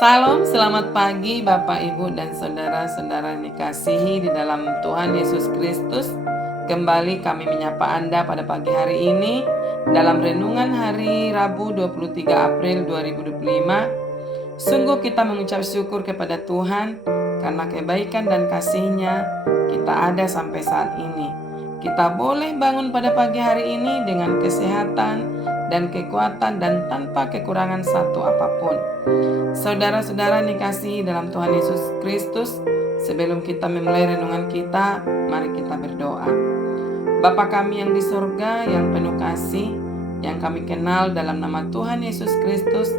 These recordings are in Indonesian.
Salam, selamat pagi Bapak, Ibu, dan saudara-saudara yang dikasihi di dalam Tuhan Yesus Kristus. Kembali kami menyapa Anda pada pagi hari ini dalam renungan hari Rabu 23 April 2025. Sungguh kita mengucap syukur kepada Tuhan karena kebaikan dan kasih-Nya kita ada sampai saat ini. Kita boleh bangun pada pagi hari ini dengan kesehatan dan kekuatan dan tanpa kekurangan satu apapun. Saudara-saudara dikasihi dalam Tuhan Yesus Kristus, sebelum kita memulai renungan kita, mari kita berdoa. Bapa kami yang di sorga, yang penuh kasih, yang kami kenal dalam nama Tuhan Yesus Kristus,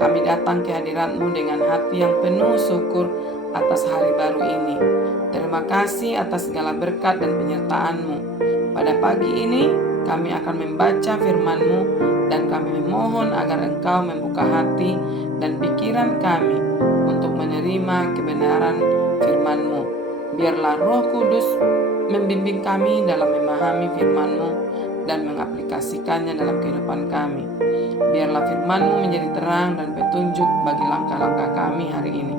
kami datang ke hadirat-Mu dengan hati yang penuh syukur atas hari baru ini. Terima kasih atas segala berkat dan penyertaan-Mu. Pada pagi ini, kami akan membaca firman-Mu dan kami memohon agar Engkau membuka hati dan pikiran kami untuk menerima kebenaran firman-Mu. Biarlah Roh Kudus membimbing kami dalam memahami firman-Mu dan mengaplikasikannya dalam kehidupan kami. Biarlah firman-Mu menjadi terang dan petunjuk bagi langkah-langkah kami hari ini.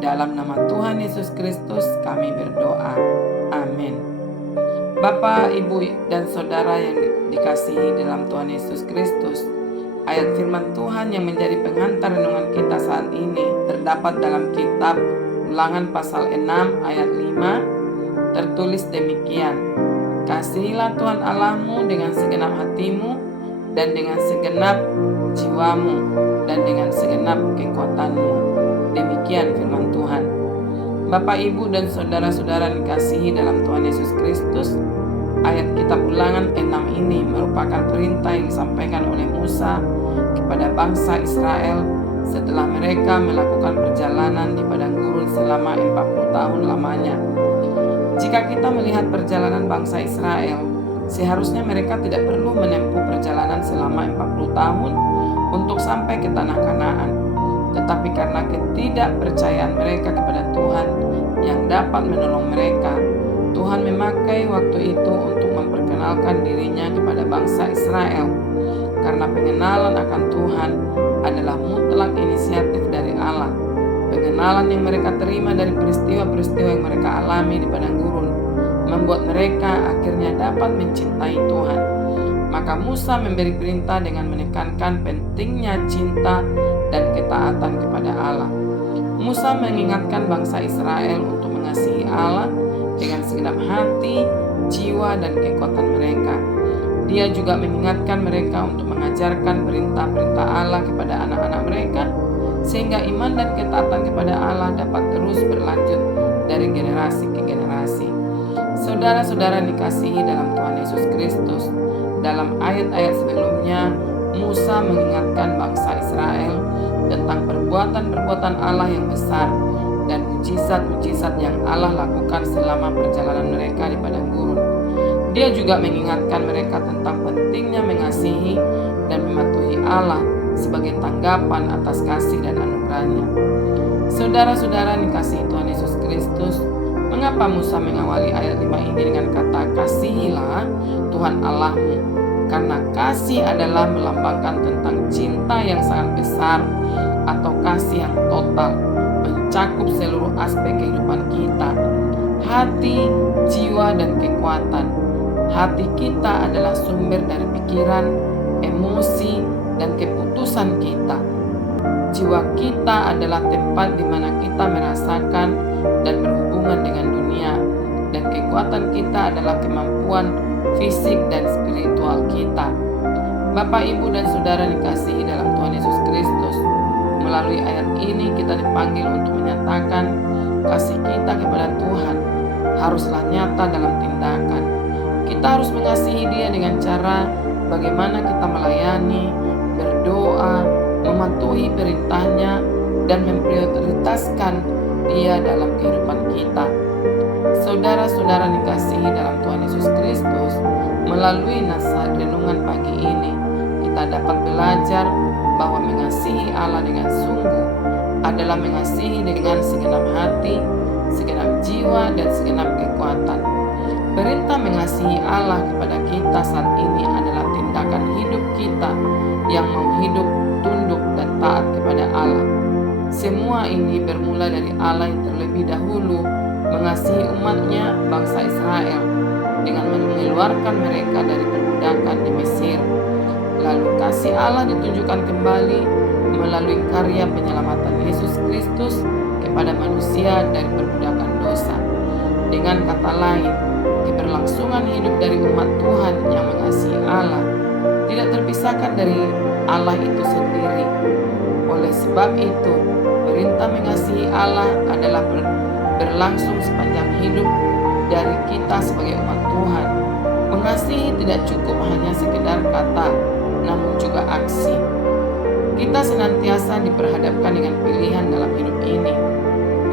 Dalam nama Tuhan Yesus Kristus kami berdoa. Amin. Bapak, Ibu, dan Saudara yang dikasihi dalam Tuhan Yesus Kristus, ayat firman Tuhan yang menjadi penghantar renungan kita saat ini terdapat dalam kitab Ulangan pasal 6 ayat 5, tertulis demikian: Kasihilah Tuhan Allahmu dengan segenap hatimu dan dengan segenap jiwamu dan dengan segenap kekuatanmu. Demikian firman Tuhan. Bapak, Ibu, dan saudara-saudara dikasihi dalam Tuhan Yesus Kristus, ayat kitab Ulangan 6 ini merupakan perintah yang disampaikan oleh Musa kepada bangsa Israel setelah mereka melakukan perjalanan di padang gurun selama 40 tahun lamanya. Jika kita melihat perjalanan bangsa Israel, seharusnya mereka tidak perlu menempuh perjalanan selama 40 tahun untuk sampai ke tanah Kanaan. Tetapi karena ketidakpercayaan mereka kepada Tuhan yang dapat menolong mereka, Tuhan memakai waktu itu untuk memperkenalkan dirinya kepada bangsa Israel. Karena pengenalan akan Tuhan adalah mutlak inisiatif dari Allah. Pengenalan yang mereka terima dari peristiwa-peristiwa yang mereka alami di padang gurun membuat mereka akhirnya dapat mencintai Tuhan. Maka Musa memberi perintah dengan menekankan pentingnya cinta dan ketaatan kepada Allah. Musa mengingatkan bangsa Israel untuk mengasihi Allah dengan segenap hati, jiwa, dan kekuatan mereka. Dia juga mengingatkan mereka untuk mengajarkan perintah-perintah Allah kepada anak-anak mereka, sehingga iman dan ketaatan kepada Allah dapat terus berlanjut dari generasi ke generasi. Saudara-saudara dikasihi dalam Tuhan Yesus Kristus, dalam ayat-ayat sebelumnya, Musa mengingatkan bangsa Israel tentang perbuatan-perbuatan Allah yang besar dan mujizat-mujizat yang Allah lakukan selama perjalanan mereka di padang gurun. Dia juga mengingatkan mereka tentang pentingnya mengasihi dan mematuhi Allah sebagai tanggapan atas kasih dan anugerahnya. Saudara-saudara dikasihi Tuhan Yesus Kristus, mengapa Musa mengawali ayat 5 ini dengan kata kasihilah Tuhan Allahmu? Karena kasih adalah melambangkan tentang cinta yang sangat besar atau kasih yang total, mencakup seluruh aspek kehidupan kita, hati, jiwa, dan kekuatan. Hati kita adalah sumber dari pikiran, emosi, dan keputusan kita. Jiwa kita adalah tempat di mana kita merasakan dan berhubungan dengan dunia, dan kekuatan kita adalah kemampuan fisik dan spiritual kita. Bapak, Ibu, dan saudara dikasihi dalam Tuhan Yesus Kristus, melalui ayat ini kita dipanggil untuk menyatakan kasih kita kepada Tuhan haruslah nyata dalam tindakan. Kita harus mengasihi Dia dengan cara bagaimana kita melayani, berdoa, mematuhi perintahnya, dan memprioritaskan Dia dalam kehidupan kita. Saudara-saudara dikasihi dalam Tuhan Yesus Kristus, melalui nasihat renungan pagi ini, kita dapat belajar bahwa mengasihi Allah dengan sungguh adalah mengasihi dengan segenap hati, segenap jiwa, dan segenap kekuatan. Perintah mengasihi Allah kepada kita saat ini adalah tindakan hidup kita yang mau hidup tunduk dan taat kepada Allah. Semua ini bermula dari Allah yang terlebih dahulu mengasihi umatnya bangsa Israel dengan mengeluarkan mereka dari perbudakan di Mesir. Lalu kasih Allah ditunjukkan kembali melalui karya penyelamatan Yesus Kristus kepada manusia dari perbudakan dosa. Dengan kata lain, keberlangsungan hidup dari umat Tuhan yang mengasihi Allah tidak terpisahkan dari Allah itu sendiri. Oleh sebab itu, perintah mengasihi Allah adalah berlangsung sepanjang hidup dari kita sebagai umat Tuhan. Mengasihi tidak cukup hanya sekedar kata, namun juga aksi. Kita senantiasa diperhadapkan dengan pilihan dalam hidup ini.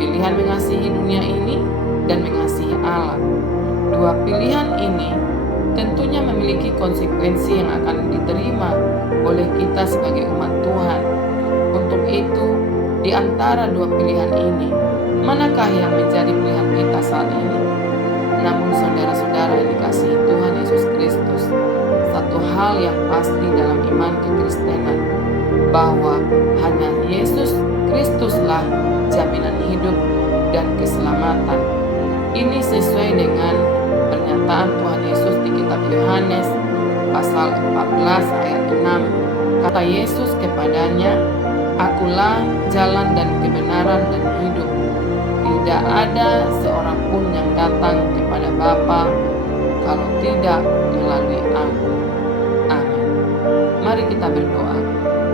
Pilihan mengasihi dunia ini dan mengasihi Allah. Dua pilihan ini tentunya memiliki konsekuensi yang akan diterima oleh kita sebagai umat Tuhan. Untuk itu, di antara dua pilihan ini, manakah yang menjadi pilihan kita saat ini? Namun saudara-saudara yang dikasihi Tuhan Yesus Kristus, satu hal yang pasti dalam iman kekristenan, bahwa hanya Yesus Kristuslah jaminan hidup dan keselamatan. Ini sesuai dengan pernyataan Tuhan Yesus di kitab Yohanes pasal 14 ayat 6. Kata Yesus kepadanya, "Akulah jalan dan kebenaran dan hidup. Tidak ada seorang pun yang datang kepada Bapa kalau tidak melalui Aku." Amin. Mari kita berdoa.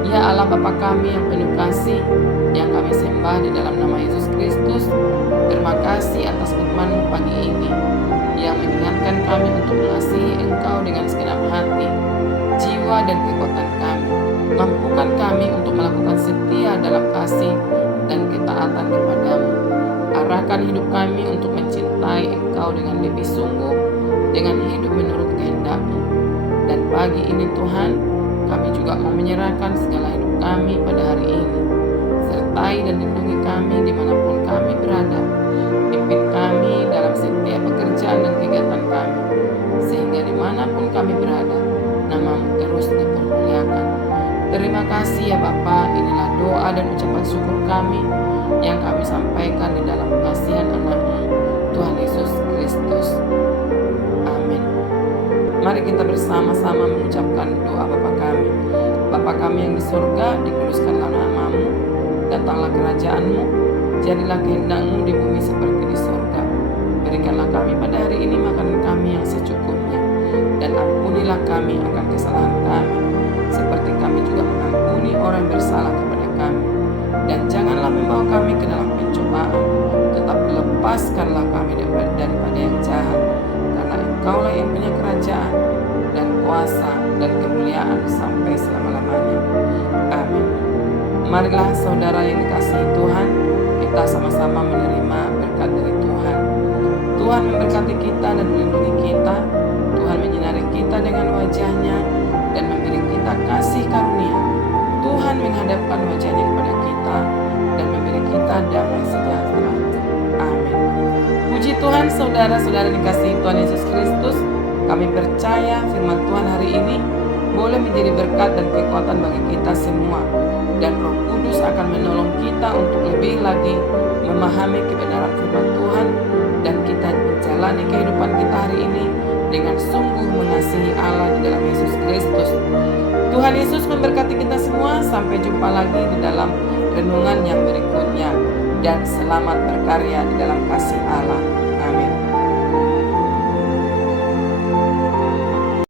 Ya Allah Bapa kami yang penuh kasih, yang kami sembah di dalam nama Yesus Kristus, terima kasih atas firman-Mu pagi ini yang mengingatkan kami untuk mengasihi Engkau dengan segenap hati, jiwa dan kekuatan kami. Mampukan kami untuk melakukan setia dalam kasih dan ketaatan kepadamu. Arahkan hidup kami untuk mencintai Engkau dengan lebih sungguh, dengan hidup menurut kehendak-Mu. Dan pagi ini Tuhan, kami juga mau menyerahkan segala hidup kami pada hari ini. Sertai dan lindungi kami dimanapun kami berada. Pimpin kami dalam setiap pekerjaan dan kegiatan kami, sehingga dimanapun kami berada, nama-Mu terus dipermuliakan. Terima kasih ya Bapa, inilah doa dan ucapan syukur kami yang kami sampaikan di dalam pengasihan anak-Mu, Tuhan Yesus Kristus. Amin. Mari kita bersama-sama mengucapkan doa Bapa kami. Bapa kami yang di surga, dikuduskanlah nama-Mu, datanglah kerajaan-Mu, jadilah kehendak-Mu di bumi seperti di surga. Berikanlah kami pada hari ini makanan kami yang secukupnya, dan ampunilah kami akan kesalahan kami, seperti kami juga mengampuni orang bersalah kepada kami. Dan janganlah membawa kami ke dalam pencobaan, tetapi lepaskanlah kami daripada yang jahat, karena Engkaulah yang punya kerajaan dan kuasa dan kemuliaan sampai selama-lamanya. Amin. Marilah saudara yang dikasihi Tuhan, kita sama-sama menerima berkat dari Tuhan. Tuhan memberkati kita dan melindungi kita. Tuhan menyinari kita dengan wajah-Nya dan memberi kita kasih karunia. Tuhan menghadapkan wajah-Nya kepada kita dan memberi kita damai sejahtera. Amin. Puji Tuhan, saudara-saudara dikasihi Tuhan Yesus Kristus. Kami percaya firman Tuhan hari ini boleh menjadi berkat dan kekuatan bagi kita semua. Dan Roh Kudus akan menolong kita untuk lebih lagi memahami kebenaran firman Tuhan, dan kita menjalani kehidupan kita hari ini dengan sungguh mengasihi Allah di dalam Yesus Kristus. Tuhan Yesus memberkati kita semua. Sampai jumpa lagi di dalam renungan yang berikutnya. Dan selamat berkarya di dalam kasih Allah. Amin.